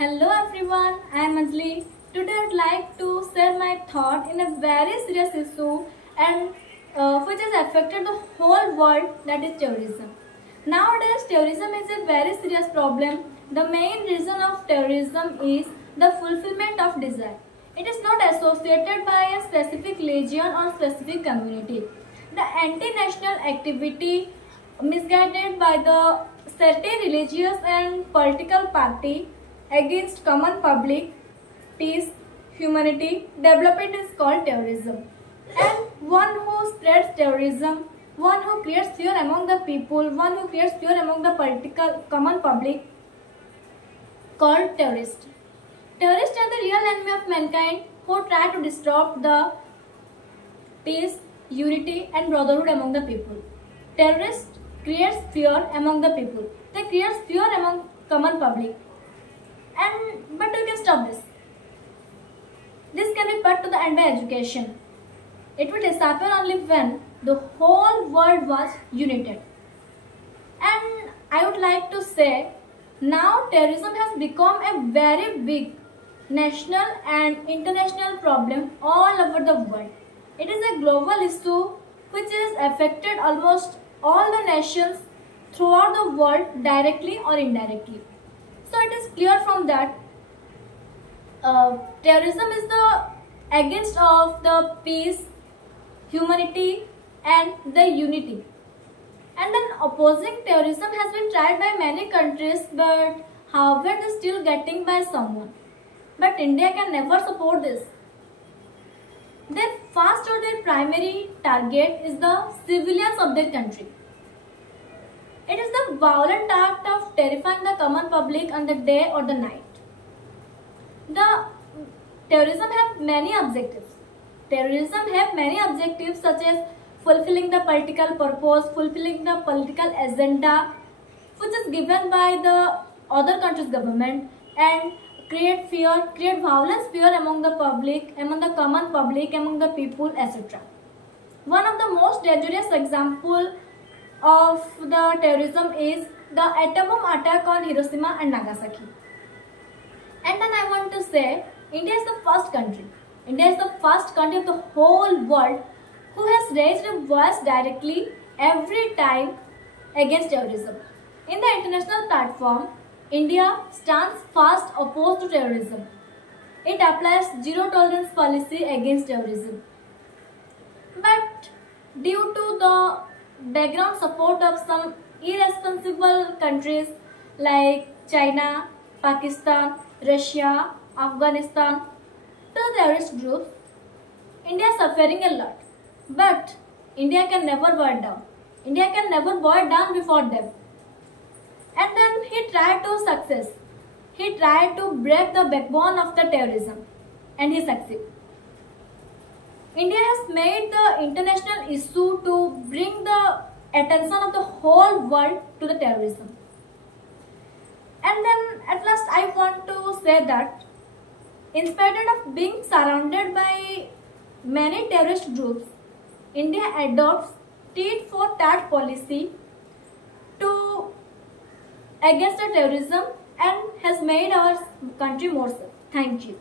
Hello everyone, I am Anjali. Today I would like to share my thought in a very serious issue and which has affected the whole world, that is terrorism. Nowadays terrorism is a very serious problem. The main reason of terrorism is the fulfillment of desire. It is not associated by a specific religion or specific community. The anti-national activity misguided by the certain religious and political party against common public, peace, humanity, development is called terrorism. And one who spreads terrorism, one who creates fear among the people, one who creates fear among the political common public, called terrorist. Terrorists are the real enemy of mankind who try to disrupt the peace, unity and brotherhood among the people. Terrorists creates fear among the people. They create fear among common public. But we can stop this. This can be put to the end by education. It will disappear only when the whole world was united. And I would like to say, now terrorism has become a very big national and international problem all over the world. It is a global issue which is affected almost all the nations throughout the world directly or indirectly. So it is clear from that terrorism is the against of the peace, humanity and the unity. And then opposing terrorism has been tried by many countries, but however it is still getting by someone. But India can never support this. Their first or their primary target is the civilians of their country. It is the violent act of terrifying the common public on the day or the night. The terrorism have many objectives. Terrorism have many objectives such as fulfilling the political purpose, fulfilling the political agenda which is given by the other country's government, and create fear, create violence, fear among the public, among the common public, among the people, etc. One of the most dangerous example of the terrorism is the atom bomb attack on Hiroshima and Nagasaki. And then I want to say, India is the first country. India is the first country of the whole world who has raised a voice directly every time against terrorism. In the international platform, India stands fast opposed to terrorism. It applies zero tolerance policy against terrorism. But due to the background support of some irresponsible countries like China, Pakistan, Russia, Afghanistan, to the terrorist groups, India is suffering a lot. But India can never bow it down. India can never bow it down before them. And then he tried to success. He tried to break the backbone of the terrorism. And he succeeded. India has made the international issue to bring the attention of the whole world to the terrorism. And then at last I want to say that in spite of being surrounded by many terrorist groups, India adopts tit for tat policy to against the terrorism and has made our country more safe. Thank you.